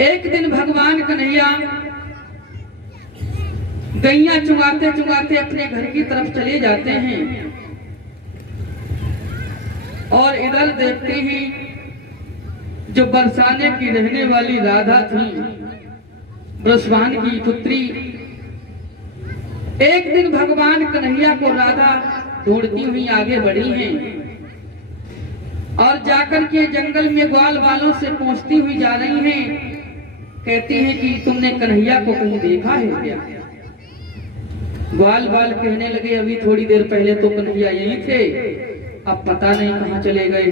एक दिन भगवान कन्हैया गैया चुगाते चुगाते अपने घर की तरफ चले जाते हैं और इधर देखते हैं जो बरसाने की रहने वाली राधा थी, बृषभान की पुत्री। एक दिन भगवान कन्हैया को राधा ढूंढती हुई आगे बढ़ी हैं और जाकर के जंगल में ग्वाल बालों से पूछती हुई जा रही हैं। कहती हैं कि तुमने कन्हैया को कहीं देखा है क्या? ग्वाल बाल कहने लगे अभी थोड़ी देर पहले तो कन्हैया यही थे, अब पता नहीं कहाँ चले गए।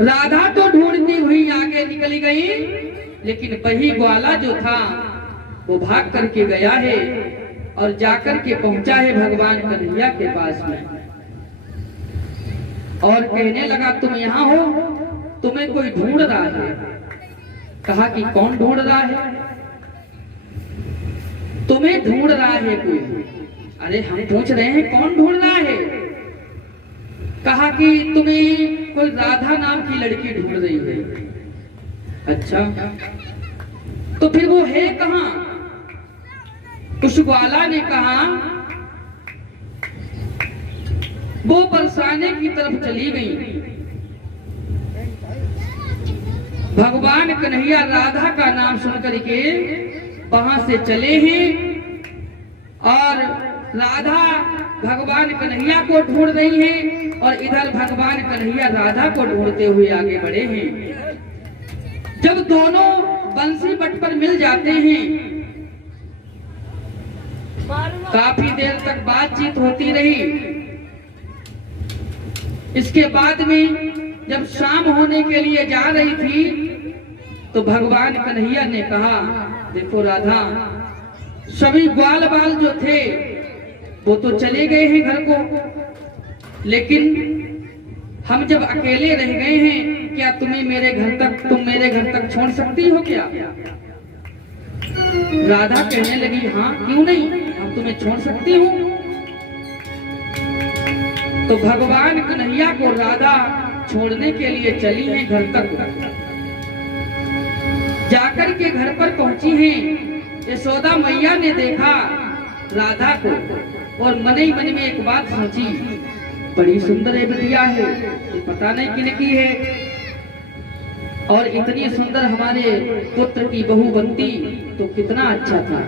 राधा तो ढूंढती हुई आगे निकली गई, लेकिन वही ग्वाला जो था वो भाग करके गया है और जाकर के पहुंचा है भगवान कन्हैया के पास में और कहने लगा तुम यहाँ हो, तुम्हें कोई ढूंढ रहा है। कहा कि कौन ढूंढ रहा है? तुम्हें ढूंढ रहा है कोई। अरे हम पूछ रहे हैं कौन ढूंढ रहा है? कहा कि तुम्हें कोई राधा नाम की लड़की ढूंढ रही है। अच्छा, तो फिर वो है कहाँ? उस ग्वाला ने कहा वो बरसाने की तरफ चली गई। भगवान कन्हैया राधा का नाम सुनकर के वहां से चले हैं और राधा भगवान कन्हैया को ढूंढ रही है और इधर भगवान कन्हैया राधा को ढूंढते हुए आगे बढ़े हैं। जब दोनों बंसी बट पर मिल जाते हैं, काफी देर तक बातचीत होती रही। इसके बाद में जब शाम होने के लिए जा रही थी तो भगवान कन्हैया ने कहा देखो राधा, सभी ग्वाल बाल जो थे वो तो चले गए हैं घर को, लेकिन हम जब अकेले रह गए हैं, क्या तुम मेरे घर तक छोड़ सकती हो क्या? राधा कहने लगी हाँ क्यों नहीं, हम तुम्हें छोड़ सकती हूँ। तो भगवान कन्हैया को राधा छोड़ने के लिए चली है घर तक। जाकर के घर पर पहुंची हैं, यशोदा मैया ने देखा राधा को और मन ही मन में एक बात सोची, बड़ी सुंदर है बिटिया है, ये पता नहीं किनकी है, और इतनी सुंदर हमारे पुत्र की बहू बनती तो कितना अच्छा था।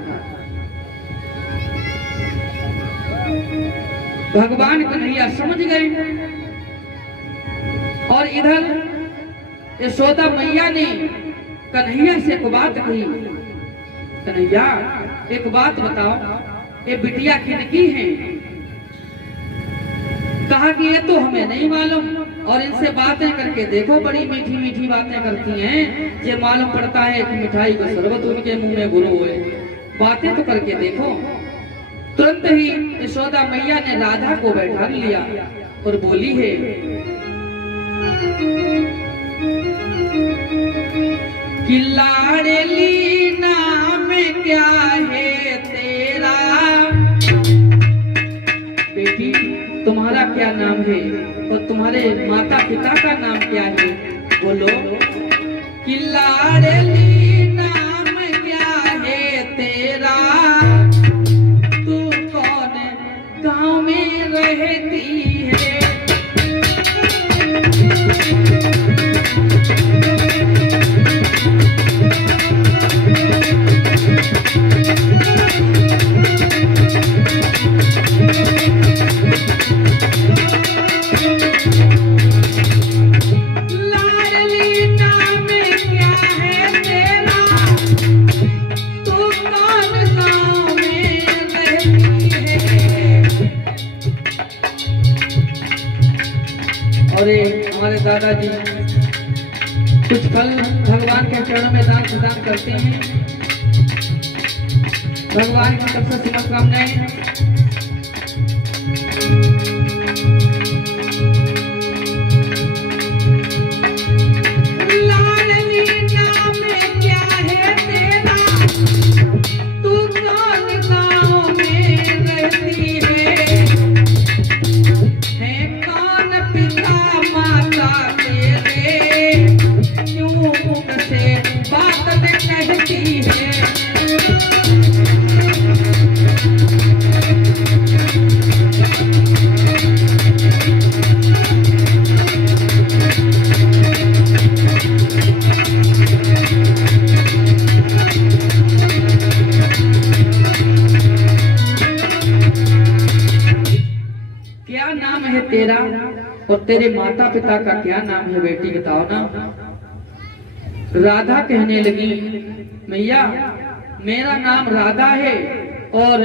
भगवान कन्हैया समझ गए और इधर यशोदा मैया ने कन्हैया से एक बात कही, कन्हैया एक बात बताओ, ये बिटिया किनकी है? कहा कि ये तो हमें नहीं मालूम, और इनसे बातें करके देखो बड़ी मीठी मीठी बातें करती हैं, ये मालूम पड़ता है कि मिठाई का शरबत उनके मुंह में घुलो है। बातें तो करके देखो। तुरंत ही यशोदा मैया ने राधा को बैठा लिया और बोली है कि लाडली नाम क्या है तेरा? बेटी तुम्हारा क्या नाम है और तुम्हारे माता पिता का नाम क्या है? बोलो। कि लाडली नाम क्या है तेरा? तू कौन गांव में रहती है? हमारे दादाजी कुछ फल भगवान के चरणों में दान प्रदान करते हैं। भगवान की तरफ से शुभकामनाएं। बात तेरे माता पिता का क्या नाम है बेटी बताओ ना। राधा कहने लगी, मैया मेरा नाम राधा है और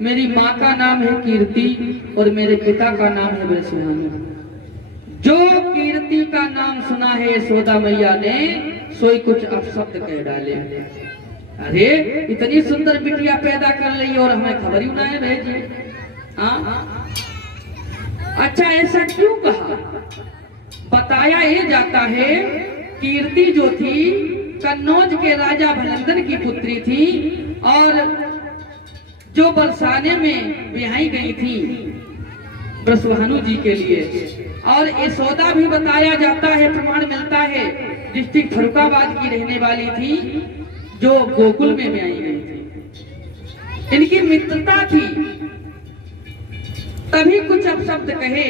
मेरी माँ का नाम है कीर्ति और मेरे पिता का नाम है ब्रजभानु। जो कीर्ति का नाम सुना है यशोदा मैया ने सोई कुछ अपशब्द कह डाले। अरे इतनी सुंदर बिटिया पैदा कर ली और हमें खबर ही ना है भेजी। अच्छा ऐसा क्यों कहा? बताया ये जाता है कीर्ति जो थी कन्नौज के राजा भलंदन की पुत्री थी और जो बरसाने में ब्याही गई थी ब्रजभानु जी के लिए। और यशोदा भी बताया जाता है, प्रमाण मिलता है, डिस्ट्रिक्ट फरुखाबाद की रहने वाली थी जो गोकुल में ब्याही गई थी। इनकी मित्रता थी, तभी कुछ अपशब्द कहे।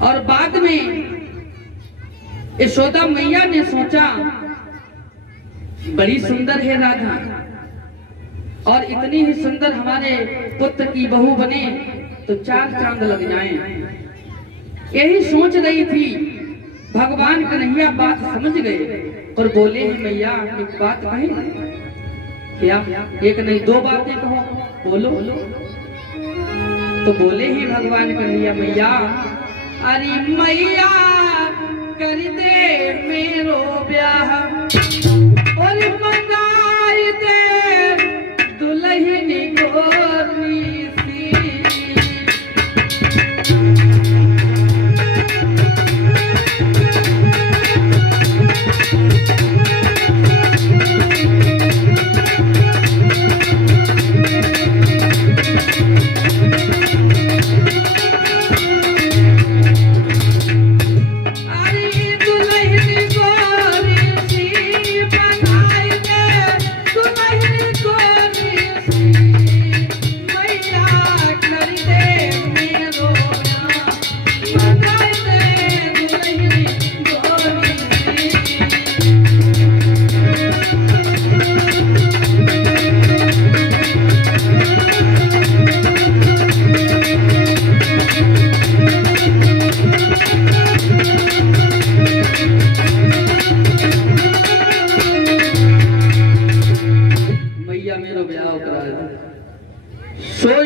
और बाद में यशोदा मैया ने सोचा बड़ी सुंदर है राधा और इतनी ही सुंदर हमारे पुत्र की बहू बने तो 4 चांद लग जाएं। यही सोच रही थी। भगवान कन्हैया बात समझ गए और बोले ही मैया एक बात कही। क्या? एक नहीं 2 बातें कहो, बोलो। तो बोले ही भगवान कन्हैया, मैया अरे मैया कर दे मेरो ब्याह और मंगाई दे दुल्हनी गोरी सी।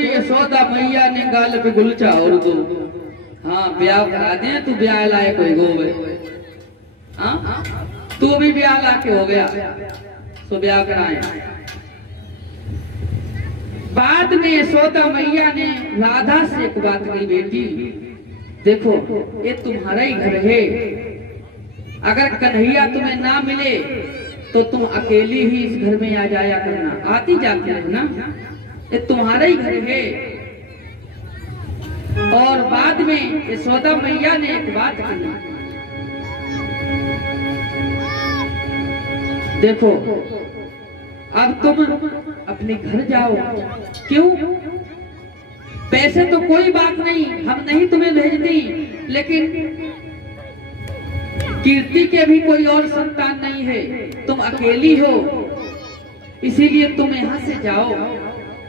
यशोदा मैया ने गाल पे गुलचा और दो। हाँ ब्याह करा दे, तू ब्याह लायक कोई गोवे। हाँ तू भी ब्याह लाके हो गया तो ब्याह कराए। बाद में यशोदा मैया ने राधा से एक बात कही, बेटी देखो ये तुम्हारा ही घर है, अगर कन्हैया तुम्हें ना मिले तो तुम अकेली ही इस घर में आ जाया करना, आती जाती रहना, ये तुम्हारा ही घर है। और बाद में यशोदा मैया ने एक बात कही, देखो अब तुम अपने घर जाओ। क्यों? पैसे तो कोई बात नहीं, हम नहीं तुम्हें भेजती, लेकिन कीर्ति के भी कोई और संतान नहीं है, तुम अकेली हो, इसीलिए तुम यहाँ से जाओ।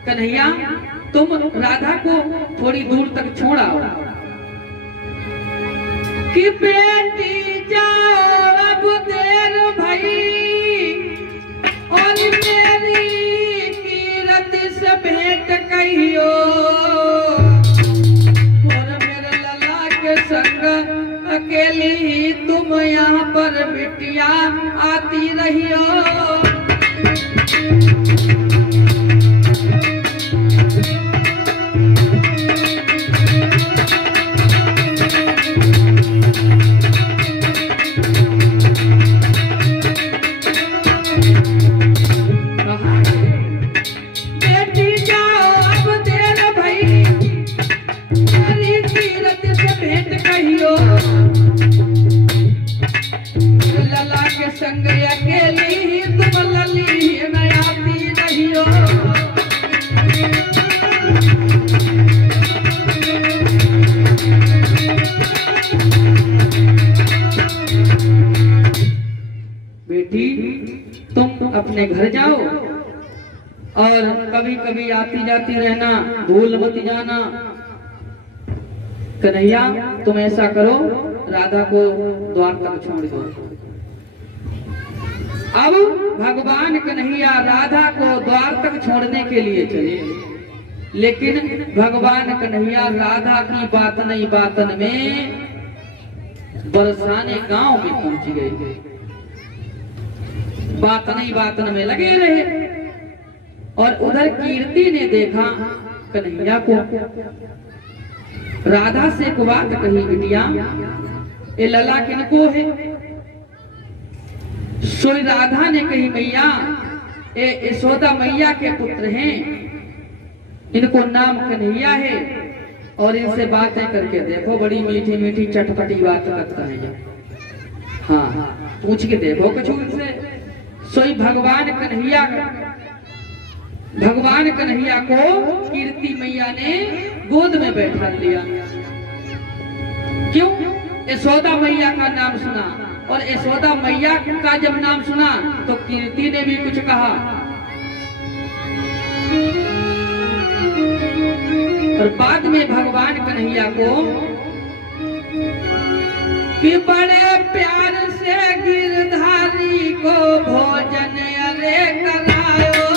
कन्हैया तुम राधा को थोड़ी दूर तक छोड़ाओ। कि बेटी जाओ अब देर भई और मेरी कीरत से भेंट कहियो, और मेरे लला के संग अकेली तुम यहाँ पर बिटिया आती रहियो। संग अकेली तुम लली नयाती रहियो। बेटी तुम अपने घर जाओ और कभी कभी आती जाती रहना, भूल मत जाना। कन्हैया तुम ऐसा करो, राधा को द्वार तक छोड़ दो। अब भगवान कन्हैया राधा को द्वार तक छोड़ने के लिए चले, लेकिन भगवान कन्हैया राधा की बातन में बरसाने गांव में पहुंच गए। बातन में लगे रहे और उधर कीर्ति ने देखा कन्हैया को। राधा से एक बात कही, बिटिया ये लला किनको है? सोई राधा ने कही, मैया ये यशोदा मैया के पुत्र हैं, इनको नाम कन्हैया है और इनसे बातें करके देखो, बड़ी मीठी मीठी चटपटी बात करता है ये। हाँ पूछ के देखो कुछ उनसे। सोई भगवान कन्हैया को कीर्ति मैया ने गोद में बैठा लिया। क्यों? यशोदा मैया का नाम सुना, और यशोदा मैया का जब नाम सुना तो कीर्ति ने भी कुछ कहा। और बाद में भगवान कन्हैया को कि बड़े प्यार से गिरधारी को भोजन अरे करायो।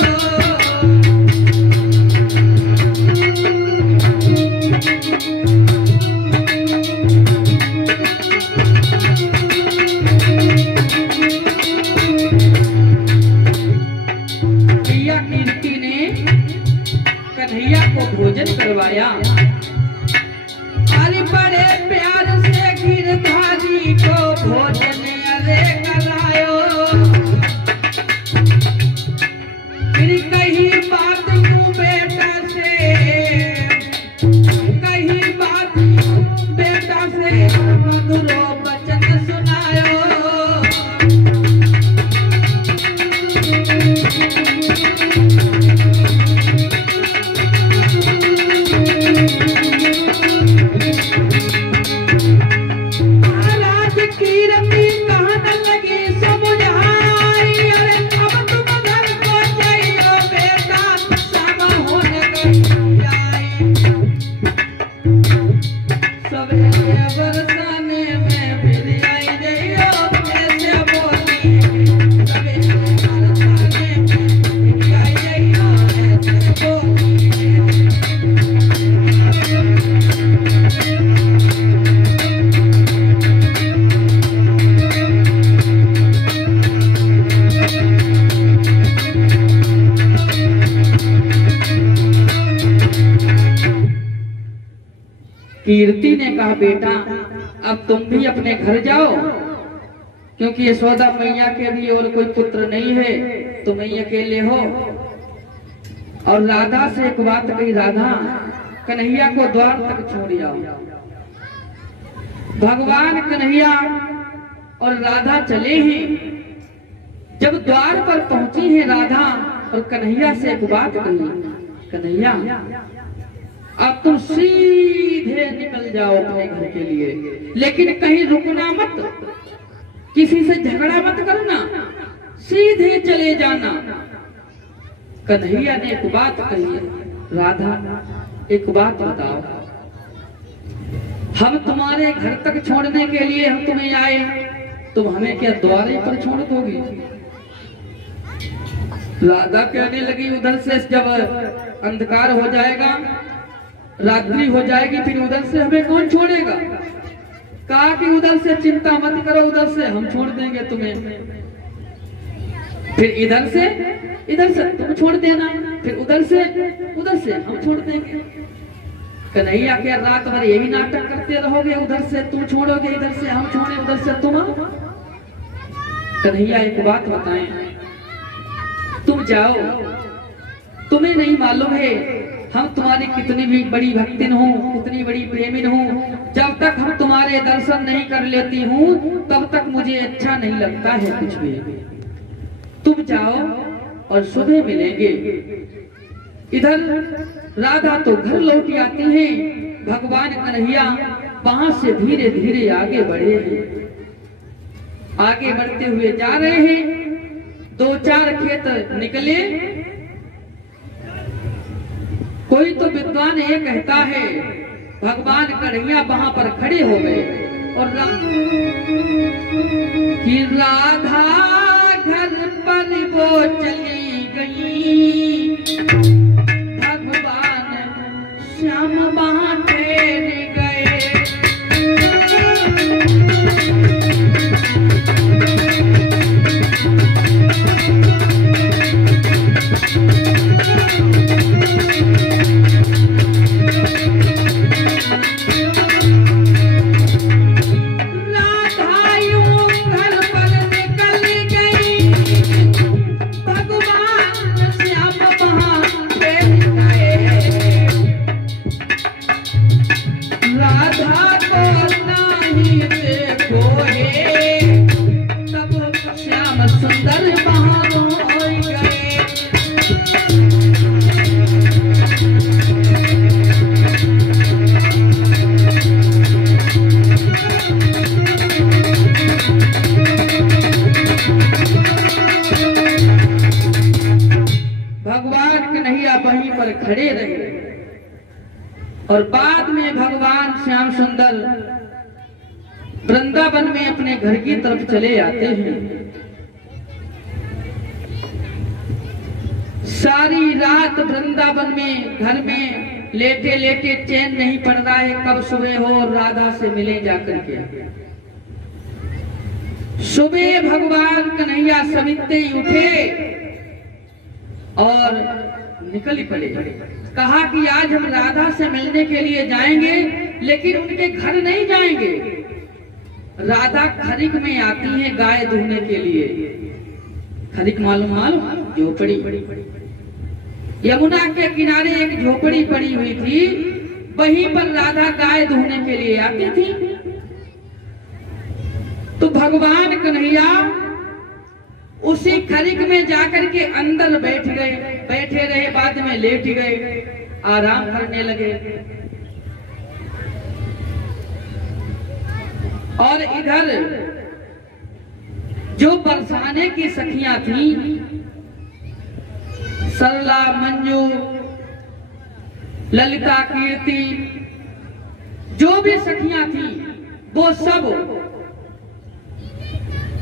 मैया कीर्ति ने कन्हैया को भोजन करवाया। अरे बड़े प्यार से गिरधारी को भोजन अरे करायो। फिर कही बात बेटा से, कही बात बेटा से मधुरो वचन सुनायो। कीर्ति ने कहा, बेटा अब तुम भी अपने घर जाओ, क्योंकि यशोदा मैया के भी और कोई पुत्र नहीं है, तुम ही अकेले हो। और राधा से एक बात कही, राधा कन्हैया को द्वार तक छोड़ आओ। भगवान कन्हैया और राधा चले हैं। जब द्वार पर पहुंची है राधा और कन्हैया से एक बात कही, कन्हैया अब तुम सीधे निकल जाओ अपने घर के लिए, लेकिन कहीं रुकना मत, किसी से झगड़ा मत करना, सीधे चले जाना। कन्हैया ने एक बात कही, राधा एक बात बताओ, हम तुम्हारे घर तक छोड़ने के लिए हम तुम्हें आए, तुम हमें क्या द्वारे पर छोड़ दोगी? राधा कहने लगी, उधर से जब अंधकार हो जाएगा, रात्रि हो जाएगी, फिर उधर से हमें कौन छोड़ेगा? कहा कि उधर से चिंता मत करो, उधर से हम छोड़ देंगे तुम्हें। फिर इधर से तुम छोड़ देना, फिर उधर से हम छोड़ देंगे। कन्हैया के रात भर यही नाटक करते रहोगे, उधर से तुम छोड़ोगे, इधर से हम छोड़े, उधर से तुम। कन्हैया एक बात बताएं, तुम जाओ, तुम्हें नहीं मालूम है हम तुम्हारी कितनी भी बड़ी भक्तिन हूँ, कितनी बड़ी प्रेमिन हूँ। जब तक हम तुम्हारे दर्शन नहीं कर लेती हूँ तब तक मुझे अच्छा नहीं लगता है कुछ भी। तुम जाओ और सुबह मिलेंगे। इधर राधा तो घर लौट आती है, भगवान कन्हैया वहां से धीरे धीरे आगे बढ़े हैं। आगे बढ़ते हुए जा रहे हैं, 2-4 खेत निकले। कोई तो विद्वान ये कहता है भगवान कन्हैया वहां पर खड़े हो गए और कि राधा घर पर वो चली गई, भगवान श्याम वहां ठहर गए। खड़े रहे और बाद में भगवान श्याम सुंदर वृंदावन में अपने घर की तरफ चले आते हैं। सारी रात वृंदावन में घर में लेटे लेटे चैन नहीं पड़ रहा है, कब सुबह हो और राधा से मिले जाकर के। सुबह भगवान कन्हैया सविते ही उठे और निकल पड़े। कहा कि आज हम राधा से मिलने के लिए जाएंगे, लेकिन उनके घर नहीं जाएंगे। राधा खरिक में आती है गाय धोने के लिए। खरिक मालूम झोपड़ी, यमुना के किनारे एक झोपड़ी पड़ी हुई थी, वहीं पर राधा गाय धोने के लिए आती थी। तो भगवान कन्हैया उसी खरिक में जाकर के अंदर बैठ गए, बैठे रहे, बाद में लेट गए, आराम करने लगे। और इधर जो बरसाने की सखियां थी, सरला, मंजू, ललिता, कीर्ति, जो भी सखियां थी, वो सब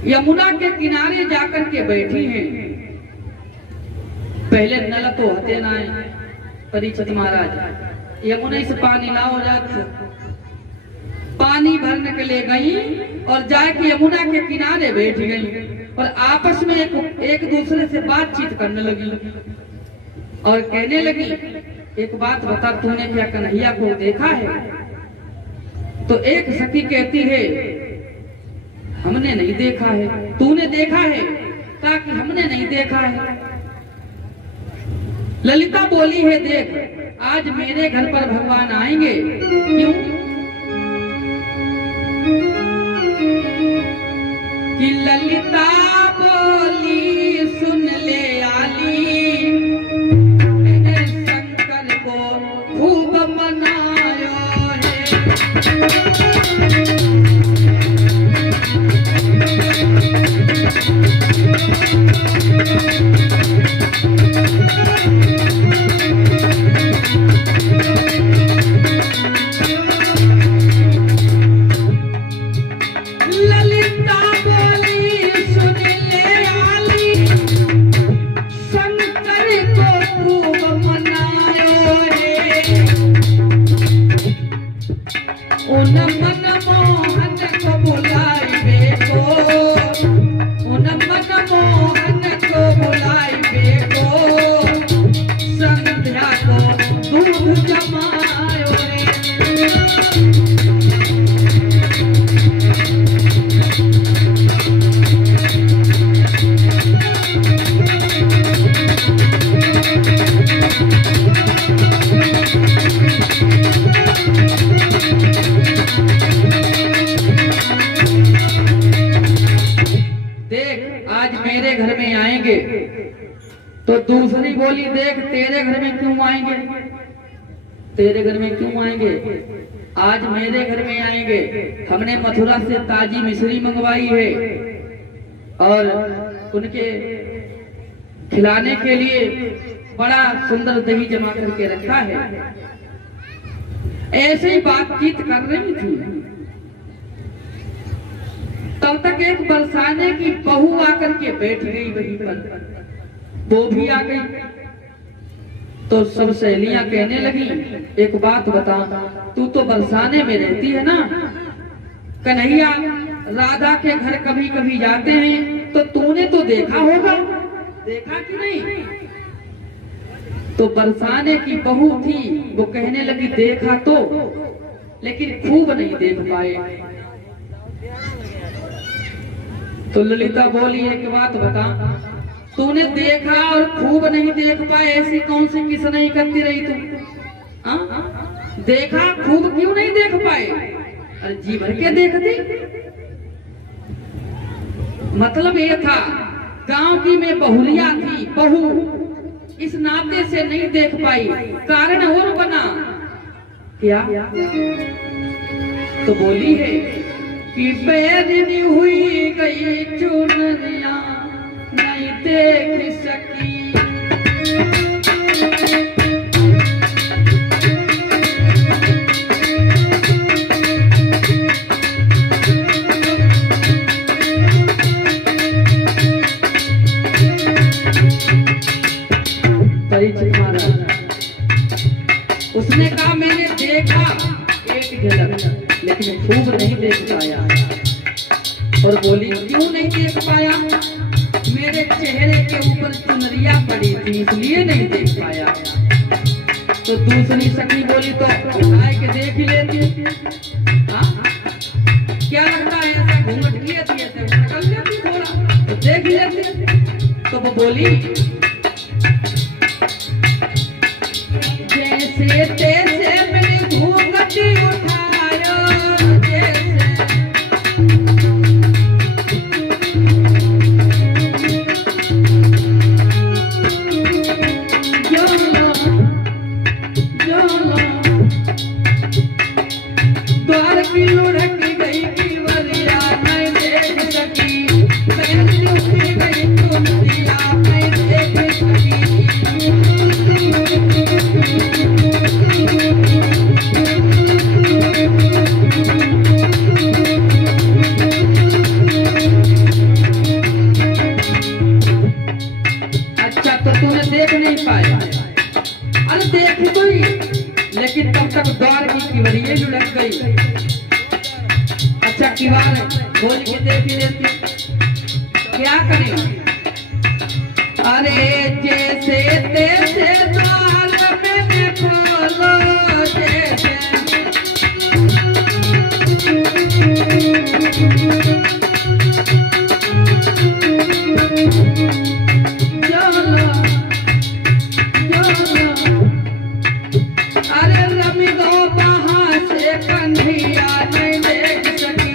यमुना के किनारे जाकर के बैठी हैं। पहले नल तो होते ना है, परीक्षित महाराज यमुना से पानी लाओ, पानी भरने के लिए गई और जाके यमुना के किनारे बैठ गई और आपस में एक दूसरे से बातचीत करने लगी और कहने लगी, एक बात बता, तूने क्या कन्हैया को देखा है? तो एक सखी कहती है, हमने नहीं देखा है। तूने देखा है? कहा कि हमने नहीं देखा है। ललिता बोली है, देख आज मेरे घर पर भगवान आएंगे। क्यों? कि ललिता बोली, सुन ले आली, मैंने शंकर को खूब मनायो है। तो दूसरी बोली, देख तेरे घर में क्यों आएंगे? तेरे घर में क्यों आएंगे? आज मेरे घर में आएंगे। हमने मथुरा से ताजी मिश्री मंगवाई है और उनके खिलाने के लिए बड़ा सुंदर दही जमा करके रखा है। ऐसे ही बातचीत कर रही थी, तब तक एक बरसाने की बहू आकर के बैठ गई वहीं पर, वो भी आ गई। तो सब सहेलियां कहने लगी, एक बात बता, तू तो बरसाने में रहती है ना, कन्हैया राधा के घर कभी कभी जाते हैं तो तूने तो देखा होगा, देखा कि नहीं? तो बरसाने की बहू थी, वो कहने लगी देखा तो, लेकिन खूब नहीं देख पाए। तो ललिता बोली, एक बात बता, तूने देखा और खूब नहीं देख पाए, ऐसी कौन सी किस नहीं करती रही तू? देखा खूब क्यों नहीं देख पाए? अरे जी भर के देखती। मतलब ये था, गांव की में बहुलिया थी, बहू, इस नाते से नहीं देख पाई। कारण और बना क्या? तो बोली है कि बैरनी हुई गई चुनरिया नहीं देख सकी। उसने कहा मैंने देखा एक झलक, लेकिन खूब नहीं देख पाया। और बोली क्यों नहीं देख पाया? मेरे चेहरे के ऊपर चुनरिया पड़ी थी, इसलिए नहीं देख पाया। तो दूसरी सखी बोली तो उठाए के देख ही लेती। क्या लगता है ऐसा घूंघट किए थे, ऐसे निकल जाती थोड़ा तो देख ही लेती। तो वो बोली जैसे तैसे मैंने घूंघट उठाया, द्वार की लुढ़क गई किवरिया मैं देख सकी, मैं लुढ़क गई चुनरिया मैं देख सकी। अच्छा तो तूने देख नहीं पाया? अरे देख गई, लेकिन तब तक द्वार की किवरिया लुढ़क गई। अच्छा किवाड़ खोल के देख लेती, क्या करें? अरे जैसे तैसे द्वार में खोलो, जैसे अरे रमी गो वहां से कन्हैया नहीं देख सकी,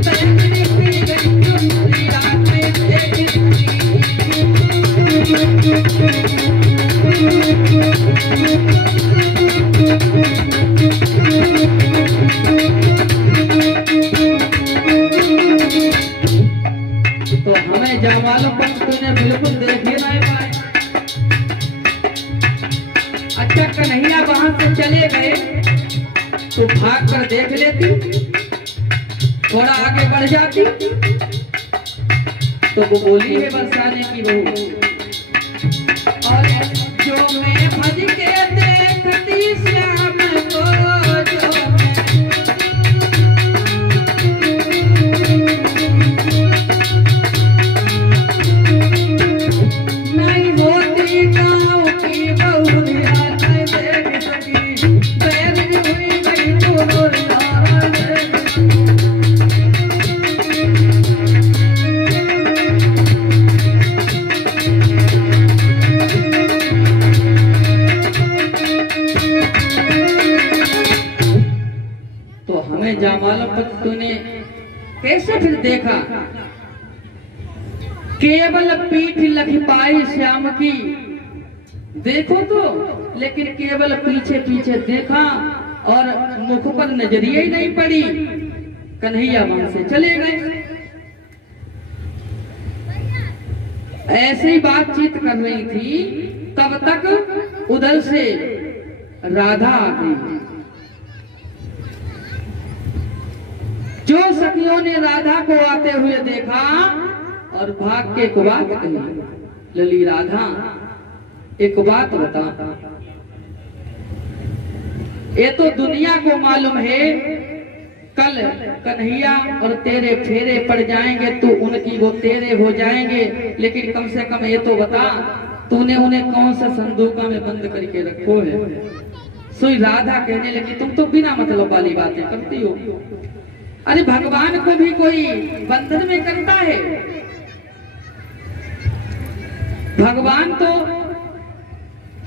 बैरनी हुई गई चुनरिया नहीं देख सकी। तो हमें जमालों पर तूने बिल्कुल देख ही नहीं पाए। अच्छा कन्हैया वहां से चले गए तो भाग कर देख लेती, थोड़ा आगे बढ़ जाती। तो वो बोली है बरसाने की बहू, और जो मैं भज के देखती श्याम को, जो नहीं होती गाँव की बहुरिया नहीं देख सकी, बैरनी हुई गई चुनरिया नहीं देख तो हमें जामाल पर तूने कैसे फिर देखा? केवल पीठ लख पाई श्याम की, देखो तो, लेकिन केवल पीछे पीछे देखा और मुख पर नजरिए ही नहीं पड़ी। कन्हैया वहां से चले गए। ऐसे ही बातचीत कर रही थी, तब तक उधर से राधा आ गई। जो सखियों ने राधा को आते हुए देखा और भाग के एक बात कही, लली राधा एक बात बता, ये तो दुनिया को मालूम है कल कन्हैया और तेरे फेरे पड़ जाएंगे, तू उनकी वो तेरे हो जाएंगे, लेकिन कम से कम ये तो बता तूने उन्हें कौन सा संदूका में बंद करके रखो है। सोई राधा कहने लगी तुम तो बिना मतलब वाली बातें करती हो। अरे भगवान को भी कोई बंधन में करता है? भगवान तो